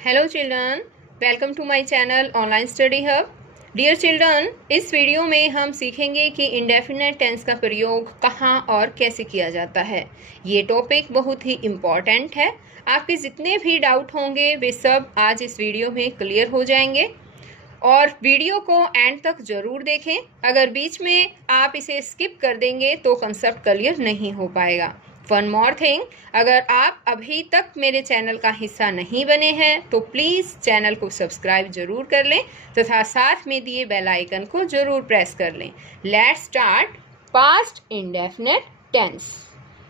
Hello children, welcome to my channel online study hub. Dear children, इस video में हम सीखेंगे कि इंडेफिनेट टेंस का प्रयोग कहाँ और कैसे किया जाता है। ये टॉपिक बहुत ही इम्पॉर्टेंट है। आपके जितने भी डाउट होंगे वे सब आज इस वीडियो में क्लियर हो जाएंगे और वीडियो को एंड तक ज़रूर देखें। अगर बीच में आप इसे स्किप कर देंगे तो कंसेप्ट क्लियर नहीं हो पाएगा। वन मोर थिंग, अगर आप अभी तक मेरे चैनल का हिस्सा नहीं बने हैं तो प्लीज़ चैनल को सब्सक्राइब जरूर कर लें तथा साथ में दिए बेल आइकन को जरूर प्रेस कर लें। Let's start past indefinite tense.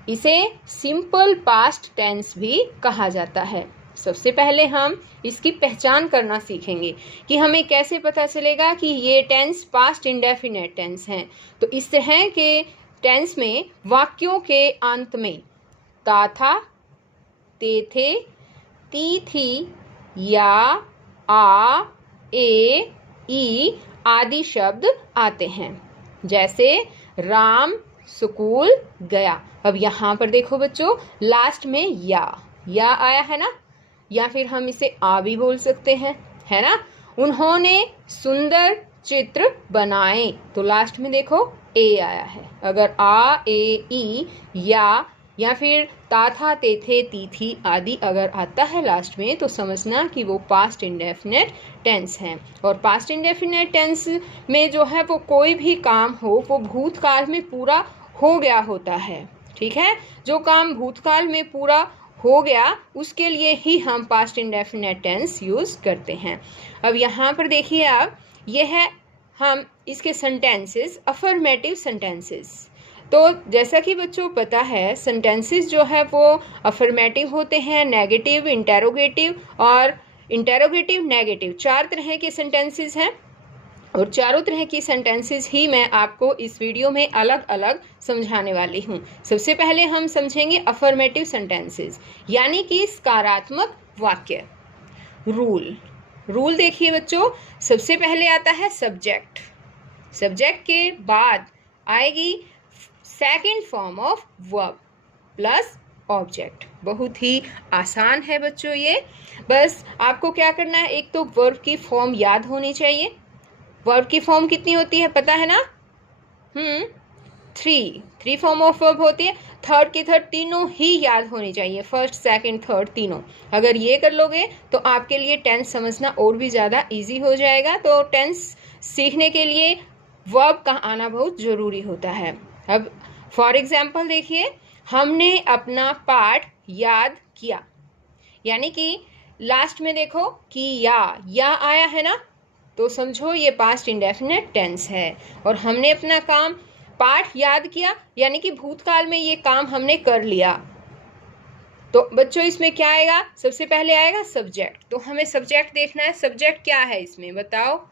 इसे सिंपल पास्ट टेंस भी कहा जाता है। सबसे पहले हम इसकी पहचान करना सीखेंगे कि हमें कैसे पता चलेगा कि ये टेंस पास्ट इंडेफिनेट टेंस हैं। तो इस तरह के टेंस में वाक्यों के अंत में ता था, ते थे, ती थी, या, आ, ए, ई आदि शब्द आते हैं। जैसे राम स्कूल गया। अब यहाँ पर देखो बच्चों, लास्ट में या आया है ना, या फिर हम इसे आ भी बोल सकते हैं, है ना। उन्होंने सुंदर चित्र बनाए, तो लास्ट में देखो ए आया है। अगर आ, ए, ई, या फिर ता था, ते थे, ती थी आदि अगर आता है लास्ट में तो समझना कि वो पास्ट इंडेफिनेट टेंस है। और पास्ट इंडेफिनेट टेंस में जो है वो कोई भी काम हो वो भूतकाल में पूरा हो गया होता है। ठीक है, जो काम भूतकाल में पूरा हो गया उसके लिए ही हम पास्ट इंडेफिनेट टेंस यूज करते हैं। अब यहाँ पर देखिए आप, ये है हम इसके सेंटेंसेस, अफर्मेटिव सेंटेंसेस। तो जैसा कि बच्चों पता है, सेंटेंसेस जो है वो अफर्मेटिव होते हैं, नेगेटिव, इंटेरोगेटिव और इंटेरोगेटिव नेगेटिव, 4 तरह के सेंटेंसेस हैं। और चारों तरह की सेंटेंसेस ही मैं आपको इस वीडियो में अलग अलग समझाने वाली हूँ। सबसे पहले हम समझेंगे अफर्मेटिव सेंटेंसेस, यानी कि सकारात्मक वाक्य। रूल देखिए बच्चों, सबसे पहले आता है सब्जेक्ट। सब्जेक्ट के बाद आएगी second form of verb plus object. बहुत ही आसान है बच्चों ये। बस आपको क्या करना है, एक तो वर्ब की फॉर्म याद होनी चाहिए। वर्ब की फॉर्म कितनी होती है पता है ना? थ्री फॉर्म ऑफ वर्ब होती है। थर्ड की थर्ड तीनों ही याद होनी चाहिए, फर्स्ट सेकंड थर्ड तीनों। अगर ये कर लोगे तो आपके लिए टेंस समझना और भी ज़्यादा इजी हो जाएगा। तो टेंस सीखने के लिए वर्ब का आना बहुत ज़रूरी होता है। अब फॉर एग्जाम्पल देखिए, हमने अपना पाठ याद किया, यानी कि लास्ट में देखो कि या आया है ना, तो समझो ये पास्ट इंडेफिनेट टेंस है। और हमने अपना काम पाठ याद किया, यानी कि भूतकाल में ये काम हमने कर लिया। तो बच्चों इसमें क्या आएगा, सबसे पहले आएगा सब्जेक्ट। तो हमें सब्जेक्ट देखना है, सब्जेक्ट क्या है इसमें बताओ।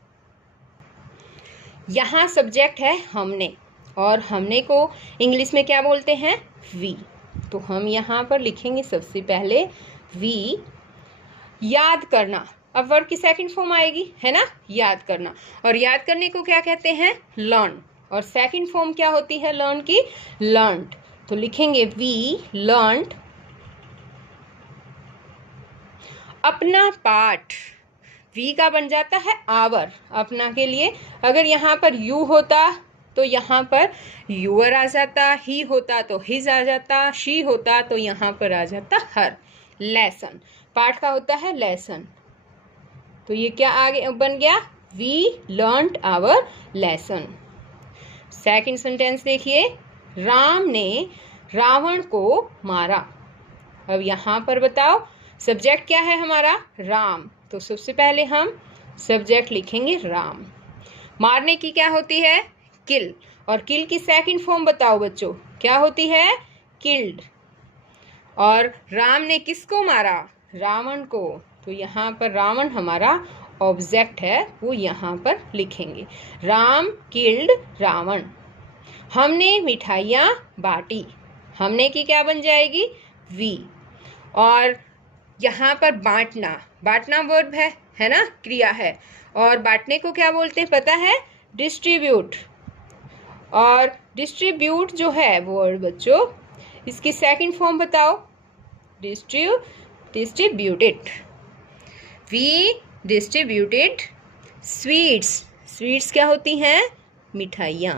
यहाँ सब्जेक्ट है हमने, और हमने को इंग्लिश में क्या बोलते हैं, वी। तो हम यहाँ पर लिखेंगे सबसे पहले वी। याद करना, अब वर्ब की सेकंड फॉर्म आएगी, है ना, याद करना। और याद करने को क्या कहते हैं, लर्न। और सेकंड फॉर्म क्या होती है लर्न की, लर्नड। तो लिखेंगे वी लर्नड अपना पाठ। वी का बन जाता है आवर, अपना के लिए। अगर यहाँ पर यू होता तो यहाँ पर यूअर आ जाता, ही होता तो हिज आ जाता, शी होता तो यहाँ पर आ जाता हर। लेसन, पाठ का होता है लेसन। तो ये क्या आगे बन गया, we learned our lesson. Second sentence देखिए, राम ने रावण को मारा। अब यहाँ पर बताओ सब्जेक्ट क्या है हमारा, राम। तो सबसे पहले हम सब्जेक्ट लिखेंगे राम। मारने की क्या होती है, किल। और किल की सेकंड फॉर्म बताओ बच्चों, क्या होती है, किल्ड। और राम ने किसको मारा, रावण को। तो यहाँ पर रावण हमारा ऑब्जेक्ट है, वो यहाँ पर लिखेंगे, राम किल्ड रावण। हमने मिठाइयाँ बांटी। हमने की क्या बन जाएगी, वी। और यहाँ पर बांटना, बांटना वर्ब है ना, क्रिया है। और बांटने को क्या बोलते हैं पता है, डिस्ट्रीब्यूट। और डिस्ट्रीब्यूट जो है वर्ड बच्चों, इसकी सेकंड फॉर्म बताओ, distributed. We distributed sweets. Sweets क्या होती हैं? मिठाइयाँ।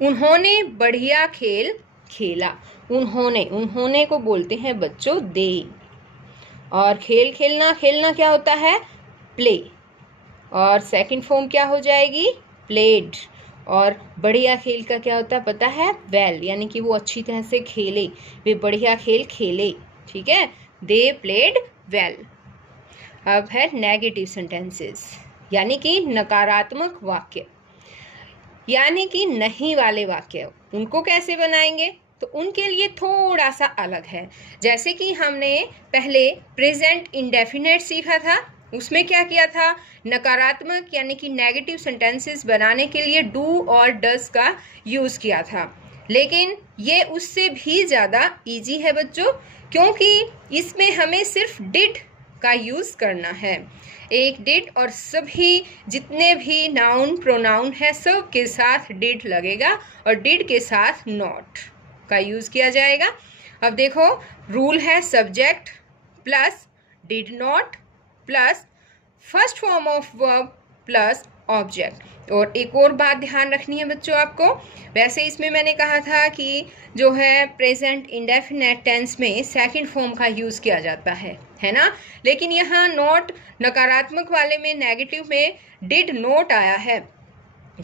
उन्होंने बढ़िया खेल खेला। उन्होंने को बोलते हैं बच्चों दे। और खेल खेलना, खेलना क्या होता है? प्ले। और सेकंड फॉर्म क्या हो जाएगी? प्लेड। और बढ़िया खेल का क्या होता है पता है? वेल, यानी कि वो अच्छी तरह से खेले, वे बढ़िया खेल खेले। ठीक है, दे प्लेड वेल। अब है नेगेटिव सेंटेंसेस, यानी कि नकारात्मक वाक्य, यानी कि नहीं वाले वाक्य। उनको कैसे बनाएंगे? तो उनके लिए थोड़ा सा अलग है। जैसे कि हमने पहले प्रेजेंट इंडेफिनेट सीखा था, उसमें क्या किया था? नकारात्मक यानी कि नेगेटिव सेंटेंसेस बनाने के लिए डू और डज का यूज किया था। लेकिन ये उससे भी ज़्यादा इजी है बच्चों, क्योंकि इसमें हमें सिर्फ डिड का यूज करना है। एक डिड, और सभी जितने भी नाउन प्रोनाउन है सब के साथ डिड लगेगा, और डिड के साथ नॉट का यूज किया जाएगा। अब देखो, रूल है subject plus did not plus first form of verb plus object. और एक और बात ध्यान रखनी है बच्चों आपको, वैसे इसमें मैंने कहा था कि जो है प्रेजेंट इंडेफिनेट टेंस में सेकंड फॉर्म का यूज किया जाता है ना। लेकिन यहाँ नॉट नकारात्मक वाले में, नेगेटिव में डिड नॉट आया है।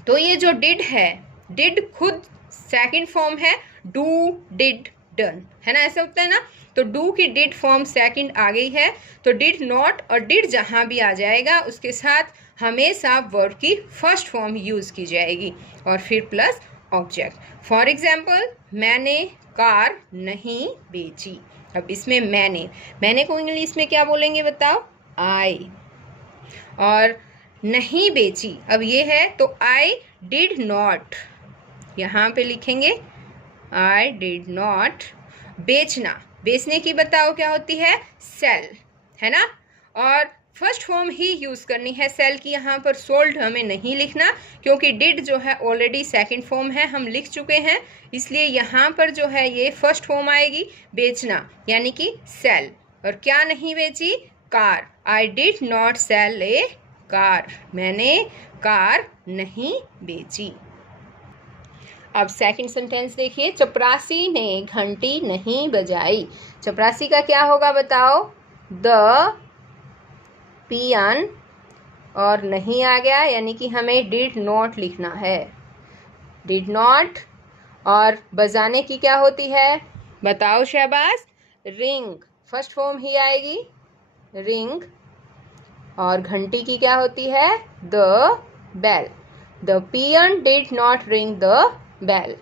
तो ये जो डिड है, डिड खुद सेकंड फॉर्म है, डू डिड डन, है ना, ऐसा होता है ना। तो डू की डिड फॉर्म सेकंड आ गई है, तो डिड नॉट और डिड जहां भी आ जाएगा उसके साथ हमेशा वर्ब की फर्स्ट फॉर्म यूज की जाएगी, और फिर प्लस ऑब्जेक्ट। फॉर एग्जाम्पल, मैंने कार नहीं बेची। अब इसमें मैंने को इंग्लिश में क्या बोलेंगे बताओ? आई। और नहीं बेची, अब ये है तो आई डिड नॉट, यहाँ पे लिखेंगे आई डिड नॉट। बेचना, बेचने की बताओ क्या होती है? सेल, है ना। और फर्स्ट फॉर्म ही यूज करनी है सेल की, यहाँ पर सोल्ड हमें नहीं लिखना, क्योंकि डिड जो है ऑलरेडी सेकंड फॉर्म है, हम लिख चुके हैं, इसलिए यहाँ पर जो है ये फर्स्ट फॉर्म आएगी बेचना, यानी कि सेल। और क्या नहीं बेची? Car. I did not sell a car, मैंने कार नहीं बेची। अब सेकंड सेंटेंस देखिए, चपरासी ने घंटी नहीं बजाई। चपरासी का क्या होगा बताओ? द पियन, और नहीं आ गया, यानी कि हमें डिड नॉट लिखना है, डिड नॉट। और बजाने की क्या होती है बताओ शहबाज? रिंग, फर्स्ट फॉर्म ही आएगी रिंग। और घंटी की क्या होती है? The bell. The peon did not ring the bell.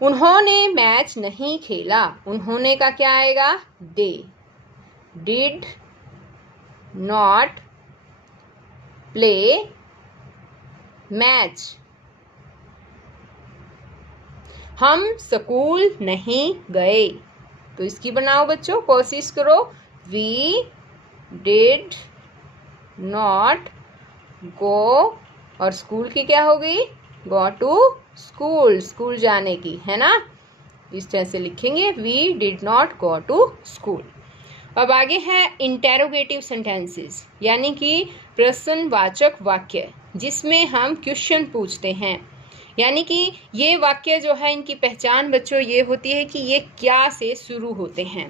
उन्होंने मैच नहीं खेला। उन्होंने का क्या आएगा? They did not play match. हम स्कूल नहीं गए। तो इसकी बनाओ बच्चों, कोशिश करो। वी डिड नॉट गो, और स्कूल की क्या हो गई? गो टू स्कूल, स्कूल जाने की, है ना। इस तरह से लिखेंगे, we did not go to school. अब आगे है इंटेरोगेटिव सेंटेंसेस, यानी कि प्रश्नवाचक वाक्य, जिसमें हम क्वेश्चन पूछते हैं। यानी कि ये वाक्य जो है, इनकी पहचान बच्चों ये होती है कि ये क्या से शुरू होते हैं।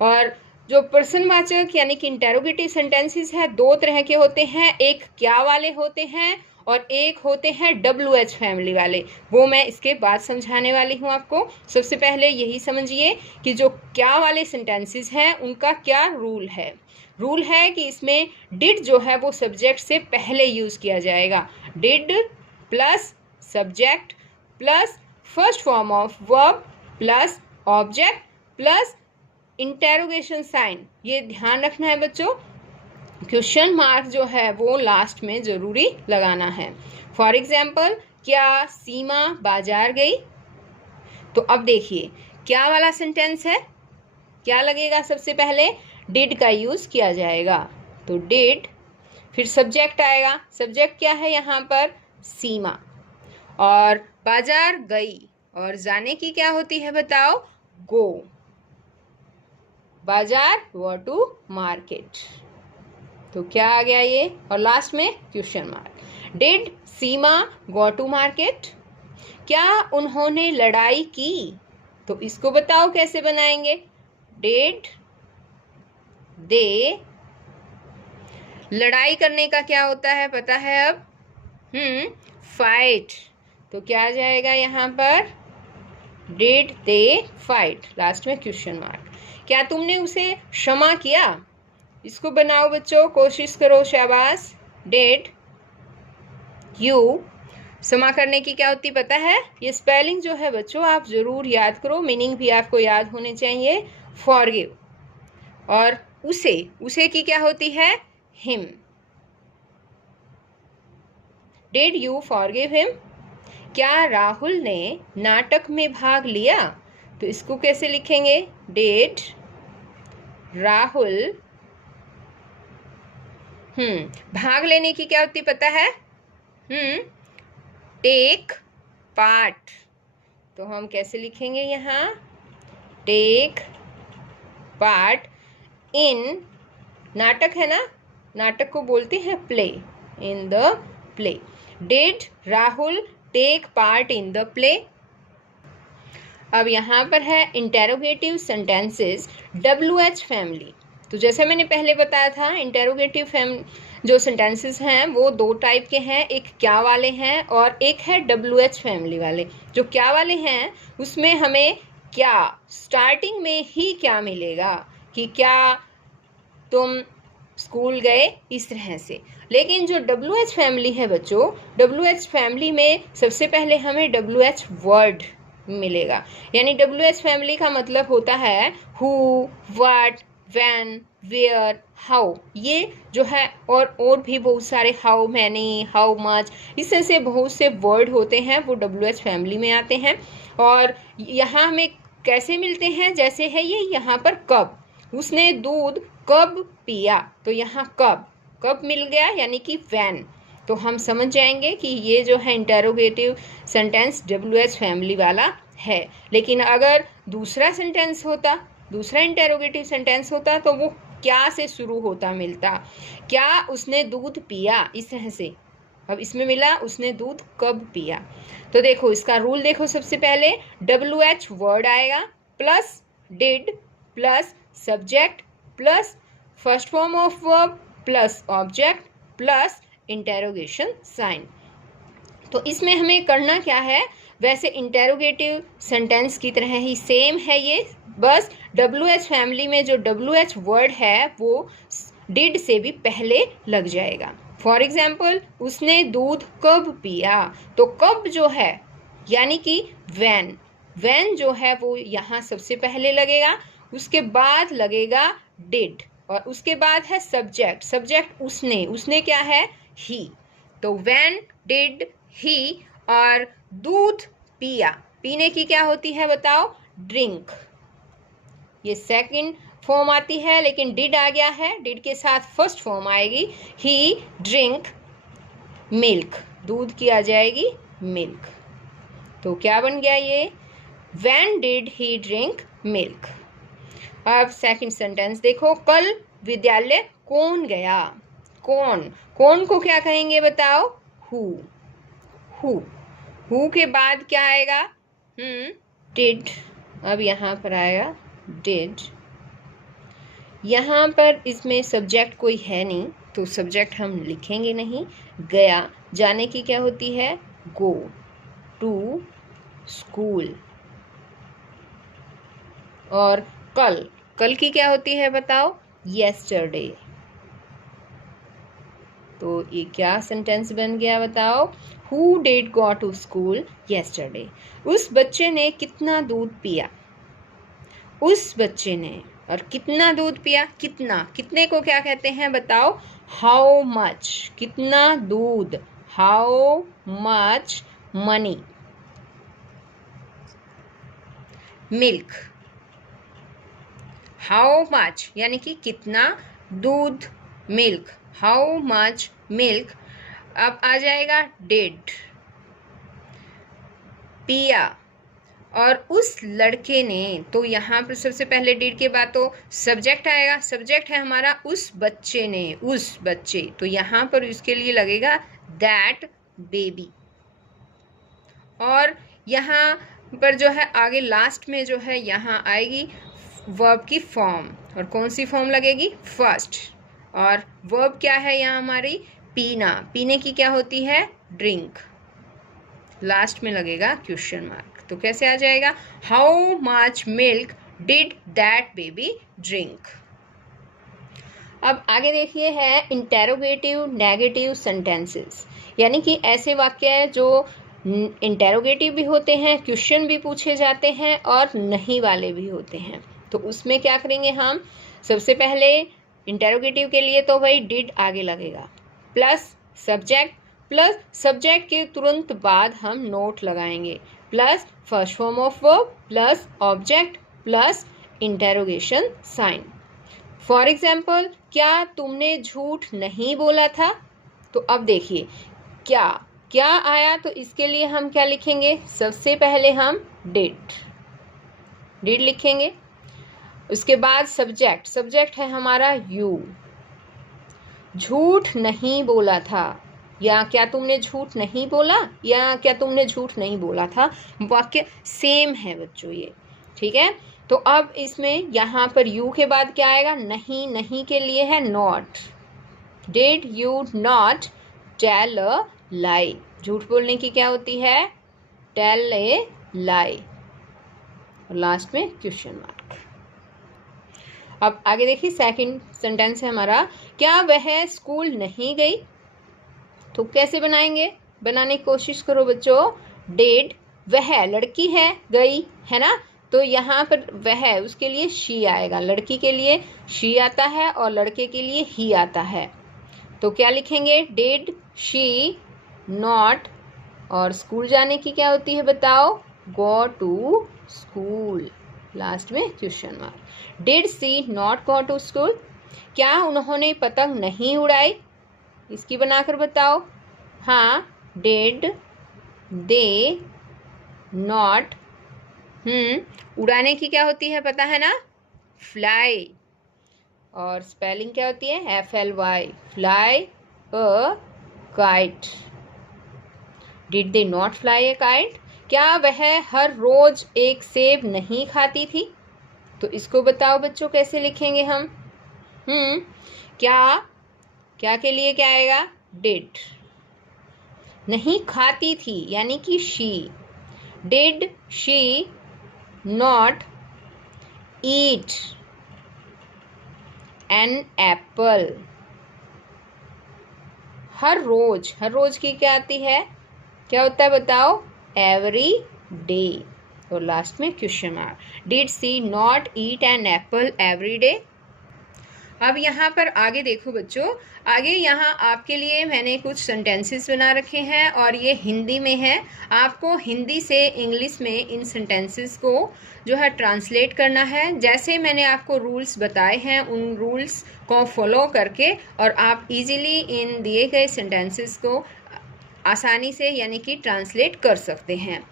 और जो प्रश्नवाचक यानी कि इंटेरोगेटिव सेंटेंसेस है, दो तरह के होते हैं, एक क्या वाले होते हैं और एक होते हैं WH फैमिली वाले। वो मैं इसके बाद समझाने वाली हूँ आपको। सबसे पहले यही समझिए कि जो क्या वाले सेंटेंसेस हैं उनका क्या रूल है। रूल है कि इसमें डिड जो है वो सब्जेक्ट से पहले यूज किया जाएगा। Did plus subject plus first form of verb plus object plus interrogation sign. ये ध्यान रखना है बच्चों, क्वेश्चन मार्क जो है वो लास्ट में जरूरी लगाना है। फॉर एग्जाम्पल, क्या सीमा बाजार गई? तो अब देखिए क्या वाला सेंटेंस है, क्या लगेगा? सबसे पहले डिड का यूज किया जाएगा, तो डिड, फिर सब्जेक्ट आएगा। सब्जेक्ट क्या है यहाँ पर? सीमा। और बाजार गई, और जाने की क्या होती है बताओ? गो। बाजार, गो टू मार्केट। तो क्या आ गया ये, और लास्ट में question mark. Did Seema go to market? क्या उन्होंने लड़ाई की? तो इसको बताओ कैसे बनाएंगे। डिड दे, लड़ाई करने का क्या होता है पता है अब, फाइट। तो क्या आ जाएगा यहाँ पर, डिड दे फाइट, लास्ट में क्वेश्चन मार्क। क्या तुमने उसे क्षमा किया? इसको बनाओ बच्चों, कोशिश करो, शाबाश। डिड यू, क्षमा करने की क्या होती पता है? ये स्पेलिंग जो है बच्चों आप जरूर याद करो, मीनिंग भी आपको याद होने चाहिए। फॉरगिव, और उसे की क्या होती है, him. Did you forgive him? क्या राहुल ने नाटक में भाग लिया? तो इसको कैसे लिखेंगे, डिड राहुल, भाग लेने की क्या होती पता है, टेक पार्ट। तो हम कैसे लिखेंगे यहाँ, टेक पार्ट इन, नाटक है ना, नाटक को बोलते हैं play, in the play. Did Rahul take part in the play? अब यहाँ पर है इंटेरोगेटिव सेंटेंसेस WH फैमिली। तो जैसे मैंने पहले बताया था, इंटेरोगेटिव जो सेंटेंसेस हैं वो दो टाइप के हैं, एक क्या वाले हैं और एक है WH फैमिली वाले। जो क्या वाले हैं उसमें हमें क्या, स्टार्टिंग में ही क्या मिलेगा कि क्या तुम स्कूल गए, इस तरह से। लेकिन जो WH फैमिली है बच्चों, WH फैमिली में सबसे पहले हमें WH वर्ड मिलेगा। यानी WH फैमिली का मतलब होता है who, what, when, where, how. ये जो है और भी बहुत सारे, हाउ मैनी, हाउ मच, इस तरह से बहुत से वर्ड होते हैं वो WH फैमिली में आते हैं। और यहाँ हमें कैसे मिलते हैं, जैसे है ये यहाँ पर कब, उसने दूध कब पिया, तो यहाँ कब मिल गया, यानी कि व्हेन। तो हम समझ जाएंगे कि ये जो है इंटेरोगेटिव सेंटेंस WH फैमिली वाला है। लेकिन अगर दूसरा सेंटेंस होता, दूसरा इंटेरोगेटिव सेंटेंस होता तो वो क्या से शुरू होता मिलता, क्या उसने दूध पिया, इस तरह से। अब इसमें मिला उसने दूध कब पिया। तो देखो इसका रूल देखो, सबसे पहले WH वर्ड आएगा plus did plus subject plus first form of verb plus object plus interrogation sign. तो इसमें हमें करना क्या है, वैसे इंटेरोगेटिव सेंटेंस की तरह ही सेम है ये, बस WH फैमिली में जो WH वर्ड है वो डिड से भी पहले लग जाएगा। फॉर एग्जाम्पल, उसने दूध कब पिया, तो कब जो है यानी कि व्हेन जो है वो यहाँ सबसे पहले लगेगा, उसके बाद लगेगा डिड, और उसके बाद है सब्जेक्ट उसने क्या है, ही। तो व्हेन डिड ही, और दूध पिया, पीने की क्या होती है बताओ, ड्रिंक। ये सेकंड फॉर्म आती है, लेकिन डिड आ गया है, डिड के साथ फर्स्ट फॉर्म आएगी, ही ड्रिंक मिल्क, दूध की आ जाएगी मिल्क। तो क्या बन गया ये, when did he drink milk. अब सेकंड सेंटेंस देखो, कल विद्यालय कौन गया, कौन को क्या कहेंगे बताओ, हु के बाद क्या आएगा, डिड। अब यहाँ पर आएगा डिड, यहाँ पर इसमें सब्जेक्ट कोई है नहीं तो सब्जेक्ट हम लिखेंगे नहीं। गया, जाने की क्या होती है, गो टू स्कूल। और कल की क्या होती है बताओ, येस्टरडे। तो ये क्या सेंटेंस बन गया बताओ, who did go to school yesterday. उस बच्चे ने कितना दूध पिया, उस बच्चे ने, और कितना दूध पिया, कितने को क्या कहते हैं बताओ, हाउ मच, कितना दूध, how much money. Milk, how much यानी कि कितना दूध, मिल्क, हाउ मच मिल्क। अब आ जाएगा डिड, पिया, और उस लड़के ने, तो यहाँ पर सबसे पहले डिड के बाद तो सब्जेक्ट आएगा, सब्जेक्ट है हमारा उस बच्चे ने, उस बच्चे, तो यहाँ पर इसके लिए लगेगा दैट बेबी। और यहाँ पर जो है आगे लास्ट में जो है यहाँ आएगी वर्ब की फॉर्म, और कौन सी फॉर्म लगेगी, फर्स्ट। और वर्ब क्या है यहाँ हमारी, पीना, पीने की क्या होती है, ड्रिंक। लास्ट में लगेगा क्वेश्चन मार्क। तो कैसे आ जाएगा, how much milk did that baby drink. अब आगे देखिए है इंटेरोगेटिव नेगेटिव सेंटेंसेस, यानी कि ऐसे वाक्य है जो इंटेरोगेटिव भी होते हैं, क्वेश्चन भी पूछे जाते हैं और नहीं वाले भी होते हैं। तो उसमें क्या करेंगे हम, सबसे पहले इंटेरोगेटिव के लिए तो भाई डिड आगे लगेगा, प्लस सब्जेक्ट, प्लस सब्जेक्ट के तुरंत बाद हम नोट लगाएंगे, plus first form of verb, plus object, plus interrogation sign. For example, क्या तुमने झूठ नहीं बोला था। तो अब देखिए क्या क्या आया, तो इसके लिए हम क्या लिखेंगे, सबसे पहले हम डिड लिखेंगे। उसके बाद सब्जेक्ट, सब्जेक्ट है हमारा यू, झूठ नहीं बोला था, या क्या तुमने झूठ नहीं बोला, या क्या तुमने झूठ नहीं बोला था, वाक्य सेम है बच्चों ये, ठीक है। तो अब इसमें यहाँ पर यू के बाद क्या आएगा, नहीं, नहीं के लिए है not, did you not tell a lie, झूठ बोलने की क्या होती है, टेल ए लाई, और लास्ट में क्वेश्चन मार्क। अब आगे देखिए सेकंड सेंटेंस है हमारा, क्या वह स्कूल नहीं गई। तो कैसे बनाएंगे, बनाने की कोशिश करो बच्चों। डिड, वह लड़की है, गई है ना, तो यहाँ पर वह उसके लिए शी आएगा, लड़की के लिए शी आता है और लड़के के लिए ही आता है। तो क्या लिखेंगे, डिड शी नॉट, और स्कूल जाने की क्या होती है बताओ, गो टू स्कूल, लास्ट में question mark. Did she not go to school, क्या उन्होंने पतंग नहीं उड़ाई, इसकी बनाकर बताओ। हाँ, डिड दे नॉट, उड़ाने की क्या होती है पता है ना, फ्लाई, और स्पेलिंग क्या होती है, FLY, fly a kite. Did they not fly A kite, क्या वह हर रोज एक सेब नहीं खाती थी। तो इसको बताओ बच्चों कैसे लिखेंगे हम। क्या के लिए क्या आएगा, डिड, नहीं खाती थी यानी कि she, did she not eat an apple, हर रोज की क्या आती है, क्या होता है बताओ, एवरी डे, और लास्ट में question mark. Did she not eat an apple every day. अब यहाँ पर आगे देखो बच्चों, आगे यहाँ आपके लिए मैंने कुछ सेंटेंसेस बना रखे हैं और ये हिंदी में है। आपको हिंदी से इंग्लिश में इन सेंटेंसेस को जो है ट्रांसलेट करना है। जैसे मैंने आपको रूल्स बताए हैं उन रूल्स को फॉलो करके और आप इजीली इन दिए गए सेंटेंसेस को आसानी से यानी कि ट्रांसलेट कर सकते हैं।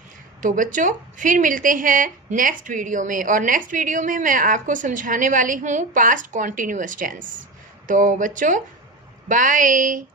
तो बच्चों फिर मिलते हैं नेक्स्ट वीडियो में, और नेक्स्ट वीडियो में मैं आपको समझाने वाली हूँ पास्ट कॉन्टिन्यूअस टेंस। तो बच्चों बाय।